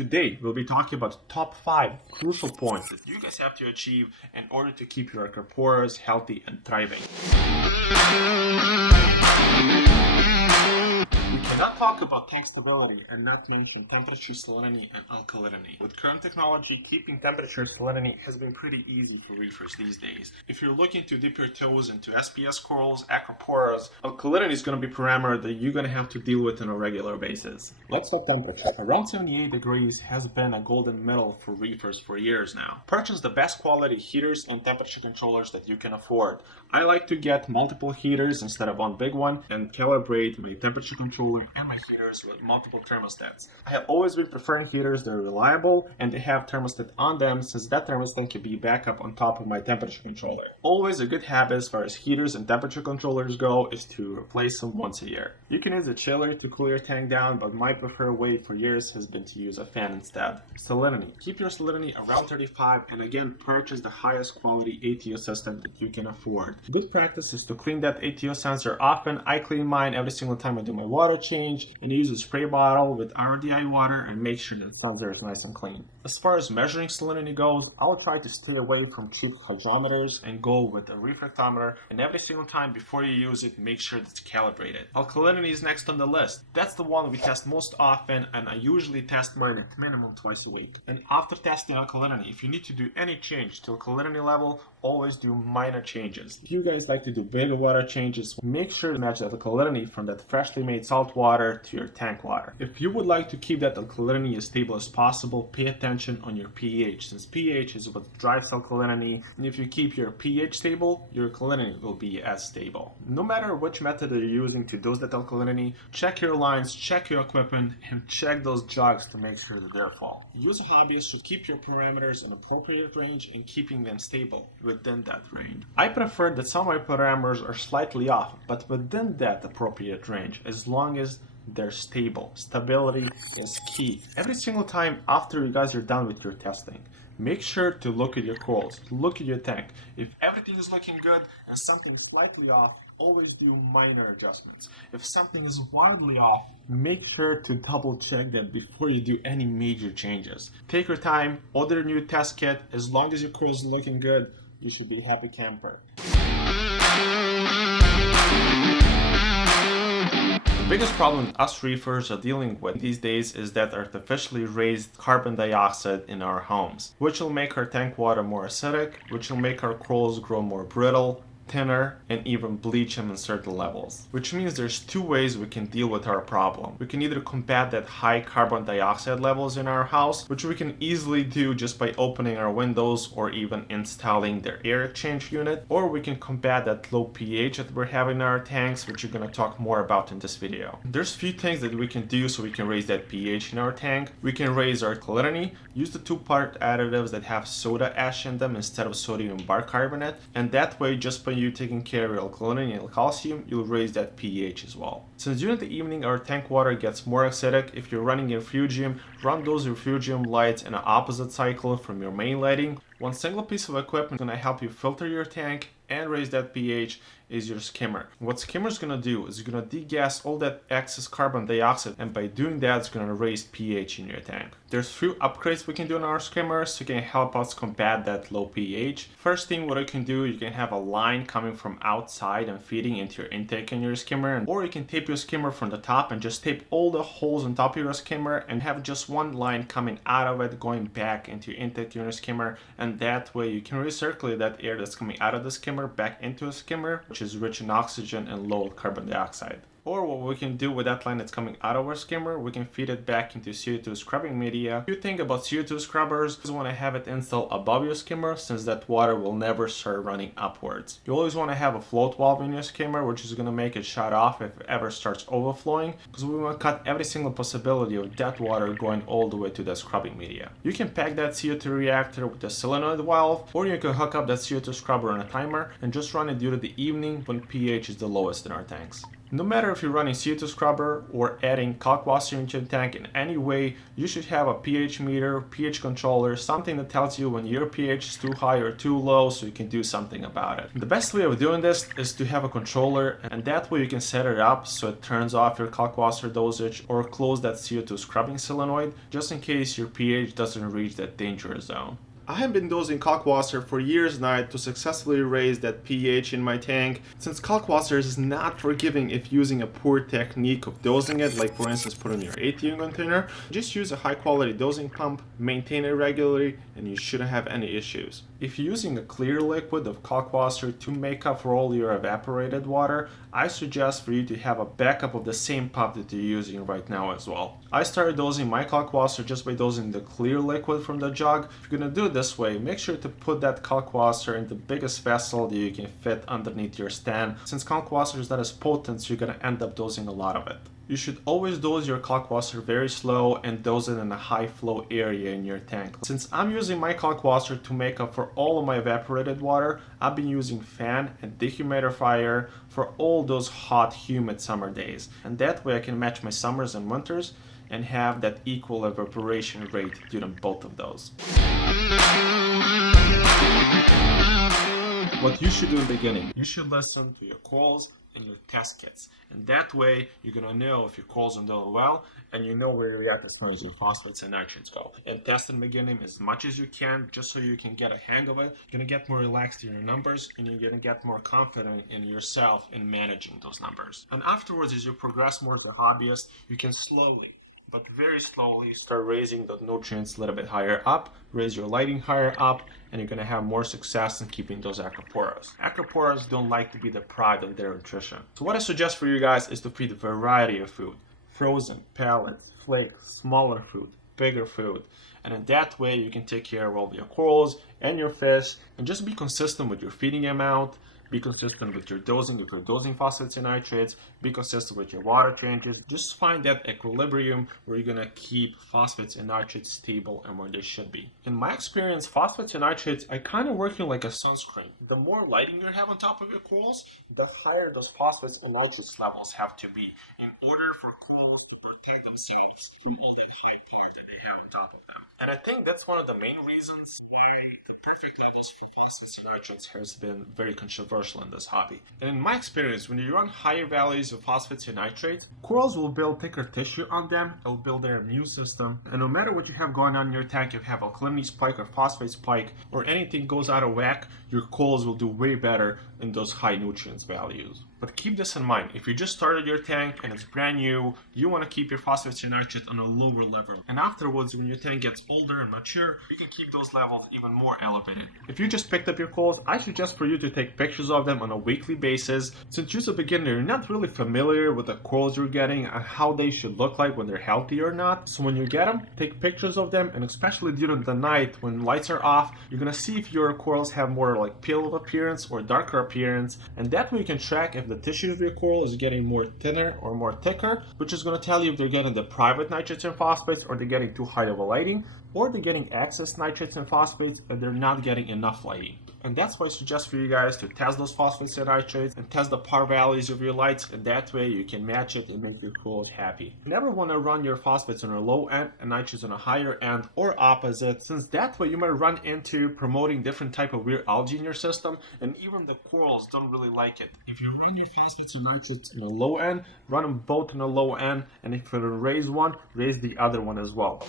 Today, we'll be talking about the top 5 crucial points that you guys have to achieve in order to keep your Acroporas healthy and thriving. We cannot talk about tank stability and not mention temperature, salinity, and alkalinity. With current technology, keeping temperature and salinity has been pretty easy for reefers these days. If you're looking to dip your toes into SPS corals, Acroporas, alkalinity is going to be a parameter that you're going to have to deal with on a regular basis. Let's talk temperature. Around 78 degrees has been a golden medal for reefers for years now. Purchase the best quality heaters and temperature controllers that you can afford. I like to get multiple heaters instead of one big one and calibrate my temperature controller and my heaters with multiple thermostats. I have always been preferring heaters that are reliable and they have thermostat on them, since that thermostat can be backup on top of my temperature controller. Always a good habit as far as heaters and temperature controllers go is to replace them once a year. You can use a chiller to cool your tank down, but my preferred way for years has been to use a fan instead. Salinity. Keep your salinity around 35 and again purchase the highest quality ATO system that you can afford. Good practice is to clean that ATO sensor often. I clean mine every single time I do my water change and use a spray bottle with RUTR water and make sure the sensor is nice and clean. As far as measuring salinity goes, I'll try to stay away from cheap hydrometers and go with a refractometer, and every single time before you use it, make sure it's calibrated. Alkalinity is next on the list. That's the one we test most often, and I usually test mine at minimum twice a week. And after testing alkalinity, if you need to do any change to alkalinity level, always do minor changes. If you guys like to do bigger water changes, make sure to match that alkalinity from that freshly made salt water to your tank water. If you would like to keep that alkalinity as stable as possible, pay attention on your pH, since pH is what drives alkalinity, and if you keep your pH stable, your alkalinity will be as stable. No matter which method you're using to dose that alkalinity, check your lines, check your equipment, and check those jugs to make sure that they're full. Use a hobbyist to keep your parameters in appropriate range and keeping them stable within that range. I prefer that some of my parameters are slightly off, but within that appropriate range, as long as they're stable. Stability is key. Every single time after you guys are done with your testing, make sure to look at your corals, look at your tank. If everything is looking good and something slightly off, always do minor adjustments. If something is wildly off, make sure to double check that before you do any major changes. Take your time, order a new test kit. As long as your corals are looking good, you should be a happy camper. The biggest problem us reefers are dealing with these days is that artificially raised carbon dioxide in our homes, which will make our tank water more acidic, which will make our corals grow more brittle, thinner, and even bleach them in certain levels. Which means there's two ways we can deal with our problem. We can either combat that high carbon dioxide levels in our house, which we can easily do just by opening our windows or even installing the air exchange unit, or we can combat that low pH that we're having in our tanks, which we're going to talk more about in this video. There's a few things that we can do so we can raise that pH in our tank. We can raise our alkalinity, use the 2-part additives that have soda ash in them instead of sodium bicarbonate, and that way, just by you taking care of your alkalinity and calcium, you'll raise that pH as well. Since during the evening our tank water gets more acidic, if you're running a refugium, run those refugium lights in an opposite cycle from your main lighting. One single piece of equipment is going to help you filter your tank and raise that pH is your skimmer. What skimmer is going to do is going to degas all that excess carbon dioxide, and by doing that it's going to raise pH in your tank. There's few upgrades we can do in our skimmers to can help us combat that low pH. First thing what you can do, you can have a line coming from outside and feeding into your intake in your skimmer, or you can tape your skimmer from the top and just tape all the holes on top of your skimmer and have just one line coming out of it going back into your intake in your skimmer, and that way you can recirculate that air that's coming out of the skimmer back into a skimmer, which is rich in oxygen and low carbon dioxide. Or what we can do with that line that's coming out of our skimmer, we can feed it back into CO2 scrubbing media. If you think about CO2 scrubbers, you want to have it installed above your skimmer, since that water will never start running upwards. You always want to have a float valve in your skimmer, which is going to make it shut off if it ever starts overflowing, because we want to cut every single possibility of that water going all the way to the scrubbing media. You can pack that CO2 reactor with a solenoid valve, or you can hook up that CO2 scrubber on a timer and just run it during the evening when pH is the lowest in our tanks. No matter if you're running CO2 scrubber or adding Kalkwasser into your tank in any way, you should have a pH meter, pH controller, something that tells you when your pH is too high or too low so you can do something about it. The best way of doing this is to have a controller, and that way you can set it up so it turns off your Kalkwasser dosage or close that CO2 scrubbing solenoid just in case your pH doesn't reach that danger zone. I have been dosing Kalkwasser for years now to successfully raise that pH in my tank, since Kalkwasser is not forgiving if using a poor technique of dosing it, like for instance put in your ATM container. Just use a high quality dosing pump, maintain it regularly, and you shouldn't have any issues. If you're using a clear liquid of Kalkwasser to make up for all your evaporated water, I suggest for you to have a backup of the same pump that you're using right now as well. I started dosing my Kalkwasser just by dosing the clear liquid from the jug. If you're gonna do it this way, make sure to put that Kalkwasser in the biggest vessel that you can fit underneath your stand. Since Kalkwasser is not as potent, so you're gonna end up dosing a lot of it. You should always dose your Kalkwasser very slow and dose it in a high flow area in your tank. Since I'm using my Kalkwasser to make up for all of my evaporated water, I've been using fan and dehumidifier for all those hot, humid summer days. And that way I can match my summers and winters and have that equal evaporation rate during both of those. What you should do in the beginning, you should listen to your calls and your test kits, and that way you're gonna know if your corals are doing well and you know where your reactive as far as your phosphates and nitrates go. And test in the beginning as much as you can just so you can get a hang of it. You're gonna get more relaxed in your numbers and you're gonna get more confident in yourself in managing those numbers. And afterwards, as you progress more as a hobbyist, you can slowly but very slowly start raising the nutrients a little bit higher up, raise your lighting higher up, and you're going to have more success in keeping those acroporas. Acroporas don't like to be deprived of their nutrition. So what I suggest for you guys is to feed a variety of food. Frozen, pellets, flakes, smaller food, bigger food. And in that way you can take care of all your corals and your fish, and just be consistent with your feeding amount. Be consistent with your dosing, if you're dosing phosphates and nitrates. Be consistent with your water changes. Just find that equilibrium where you're gonna keep phosphates and nitrates stable and where they should be. In my experience, phosphates and nitrates are kind of working like a sunscreen. The more lighting you have on top of your corals, the higher those phosphates and nitrates levels have to be in order for corals to protect themselves from all that high power that they have on top of them. And I think that's one of the main reasons why the perfect levels for phosphates and nitrates has been very controversial in this hobby. And in my experience, when you run higher values of phosphates and nitrates, corals will build thicker tissue on them, it'll build their immune system, and no matter what you have going on in your tank, if you have alkalinity spike or phosphate spike or anything goes out of whack, your corals will do way better in those high nutrients values. But keep this in mind, if you just started your tank and it's brand new, you want to keep your phosphates and nitrates on a lower level. And afterwards, when your tank gets older and mature, you can keep those levels even more elevated. If you just picked up your corals, I suggest for you to take pictures of them on a weekly basis. Since you're a beginner, you're not really familiar with the corals you're getting and how they should look like when they're healthy or not. So when you get them, take pictures of them, and especially during the night when lights are off, you're gonna see if your corals have more like pale appearance or darker appearance, and that way you can track if the tissue of your coral is getting more thinner or more thicker, which is going to tell you if they're getting the private nitrates and phosphates, or they're getting too high of a lighting, or they're getting excess nitrates and phosphates and they're not getting enough lighting. And that's why I suggest for you guys to test those phosphates and nitrates and test the par values of your lights, and that way you can match it and make your corals happy. You never want to run your phosphates on a low end and nitrates on a higher end, or opposite, since that way you might run into promoting different type of weird algae in your system, and even the corals don't really like it. If you run your phosphates and nitrates on a low end, run them both on a low end, and if you raise one, raise the other one as well.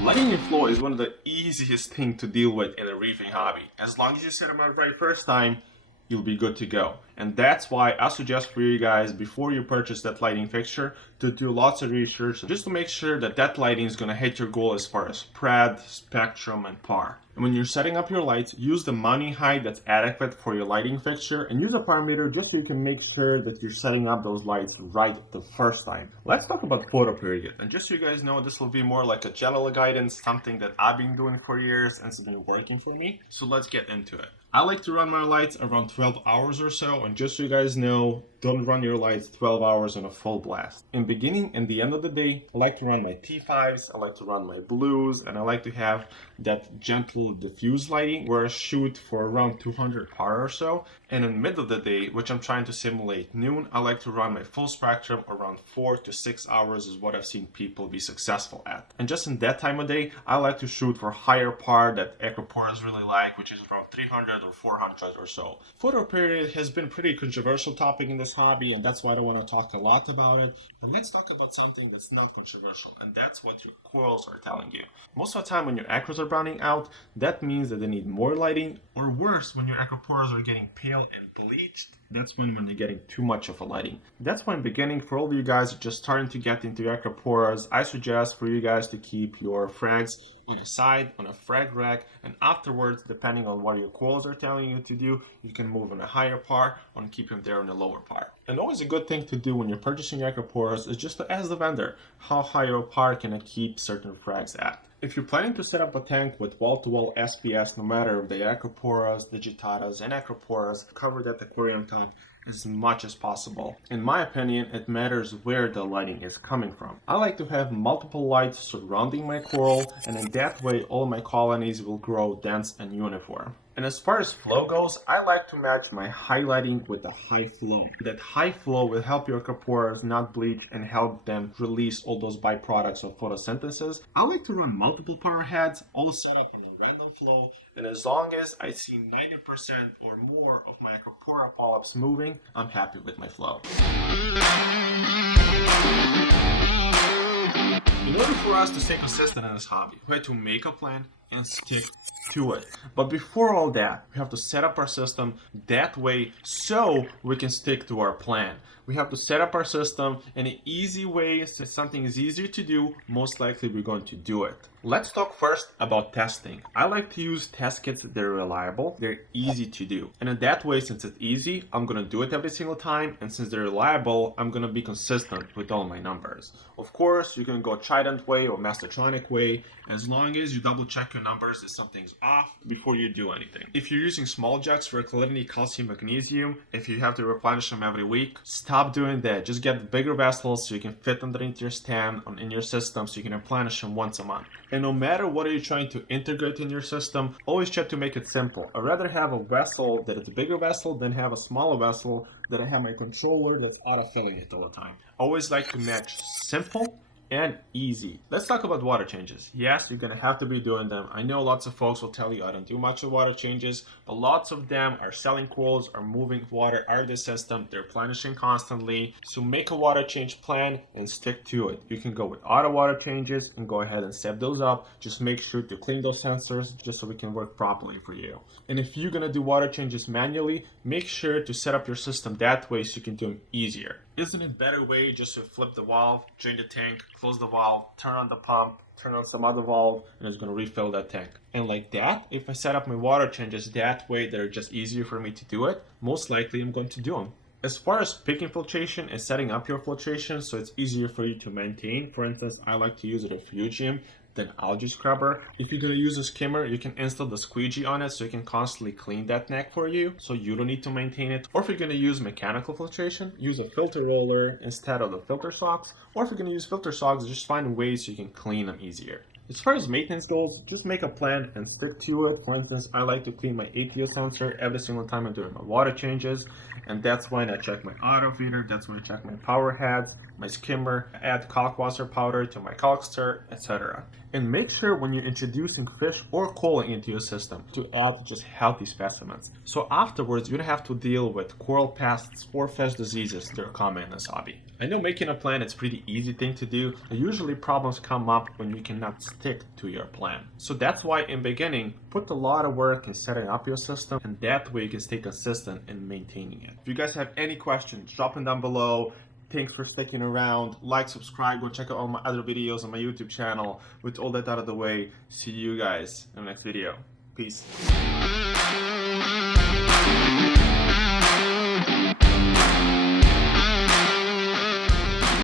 Lighting and flow is one of the easiest things to deal with in a reefing hobby. As long as you set them up right first time, you'll be good to go. And that's why I suggest for you guys, before you purchase that lighting fixture, to do lots of research just to make sure that that lighting is going to hit your goal as far as spread, spectrum, and par. And when you're setting up your lights, use the mounting height that's adequate for your lighting fixture, and use a par meter just so you can make sure that you're setting up those lights right the first time. Let's talk about photo period. And just so you guys know, this will be more like a general guidance, something that I've been doing for years and it's been working for me. So let's get into it. I like to run my lights around 12 hours or so, and just so you guys know, don't run your lights 12 hours on a full blast. In beginning and the end of the day, I like to run my T5s, I like to run my blues, and I like to have that gentle diffuse lighting where I shoot for around 200 par or so. And in the middle of the day, which I'm trying to simulate noon, I like to run my full spectrum around 4 to 6 hours is what I've seen people be successful at. And just in that time of day, I like to shoot for higher par that Acroporas really like, which is around 300 or 400 or so. Photo period has been a pretty controversial topic in this hobby, and that's why I don't want to talk a lot about it. And let's talk about something that's not controversial, and that's what your corals are telling you. Most of the time when your acros are browning out, that means that they need more lighting, or worse, when your acroporas are getting pale and bleached, that's when they're getting too much of a lighting. That's why in the beginning, for all of you guys just starting to get into acroporas, I suggest for you guys to keep your frags on the side, on a frag rack, and afterwards, depending on what your corals are telling you to do, you can move on a higher par or keep them there on a lower par. And always a good thing to do when you're purchasing acroporas is just to ask the vendor, how high a par can I keep certain frags at? If you're planning to set up a tank with wall-to-wall SPS, no matter if they acroporas, digitatas, and acroporas, cover that aquarium top as much as possible. In my opinion, it matters where the lighting is coming from. I like to have multiple lights surrounding my coral, and in that way all my colonies will grow dense and uniform. And as far as flow goes, I like to match my highlighting with a high flow. That high flow will help your acroporas not bleach and help them release all those byproducts of photosynthesis. I like to run multiple power heads, all set up in a random flow, and as long as I see 90% or more of my acropora polyps moving, I'm happy with my flow. In order for us to stay consistent in this hobby, we have to make a plan and stick to it. But before all that, we have to set up our system that way so we can stick to our plan. We have to set up our system in an easy way, so if something is easier to do, most likely we're going to do it. Let's talk first about testing. I like to use test kits that are reliable, they're easy to do. And in that way, since it's easy, I'm gonna do it every single time, and since they're reliable, I'm gonna be consistent with all my numbers. Of course, you can go Trident way or Mastertronic way, as long as you double check your numbers if something's off before you do anything. If you're using small jugs for alkalinity, calcium, magnesium, if you have to replenish them every week, stop doing that. Just get bigger vessels so you can fit underneath your stand in your system so you can replenish them once a month. And no matter what you're trying to integrate in your system, always try to make it simple. I'd rather have a vessel that is a bigger vessel than have a smaller vessel that I have my controller that's auto-filling it all the time. Always like to match simple and easy. Let's talk about water changes. Yes, you're gonna have to be doing them. I know lots of folks will tell you I don't do much of water changes, but lots of them are selling corals, are moving water out of the system, they're replenishing constantly. So make a water change plan and stick to it. You can go with auto water changes and go ahead and set those up. Just make sure to clean those sensors just so we can work properly for you. And if you're gonna do water changes manually, make sure to set up your system that way so you can do them easier. Isn't it a better way just to flip the valve, drain the tank, close the valve, turn on the pump, turn on some other valve, and it's going to refill that tank? And like that, if I set up my water changes that way, they're just easier for me to do it, most likely I'm going to do them. As far as picking filtration and setting up your filtration so it's easier for you to maintain, for instance, I like to use a refugium than algae scrubber. If you're going to use a skimmer, you can install the squeegee on it so you can constantly clean that neck for you so you don't need to maintain it. Or if you're going to use mechanical filtration, use a filter roller instead of the filter socks. Or if you're going to use filter socks, just find ways so you can clean them easier. As far as maintenance goes, just make a plan and stick to it. For instance, I like to clean my ATO sensor every single time I'm doing my water changes, and that's when I check my auto feeder, that's when I check my power head, my skimmer, add Kalkwasser powder to my Kalkster, etc. And make sure when you're introducing fish or coral into your system to add just healthy specimens. So afterwards, you don't have to deal with coral pests or fish diseases that are common in this hobby. I know making a plan is a pretty easy thing to do, but usually problems come up when you cannot stick to your plan. So that's why in beginning, put a lot of work in setting up your system, and that way you can stay consistent in maintaining it. If you guys have any questions, drop them down below. Thanks for sticking around. Like, subscribe, go check out all my other videos on my YouTube channel. With all that out of the way, see you guys in the next video. Peace.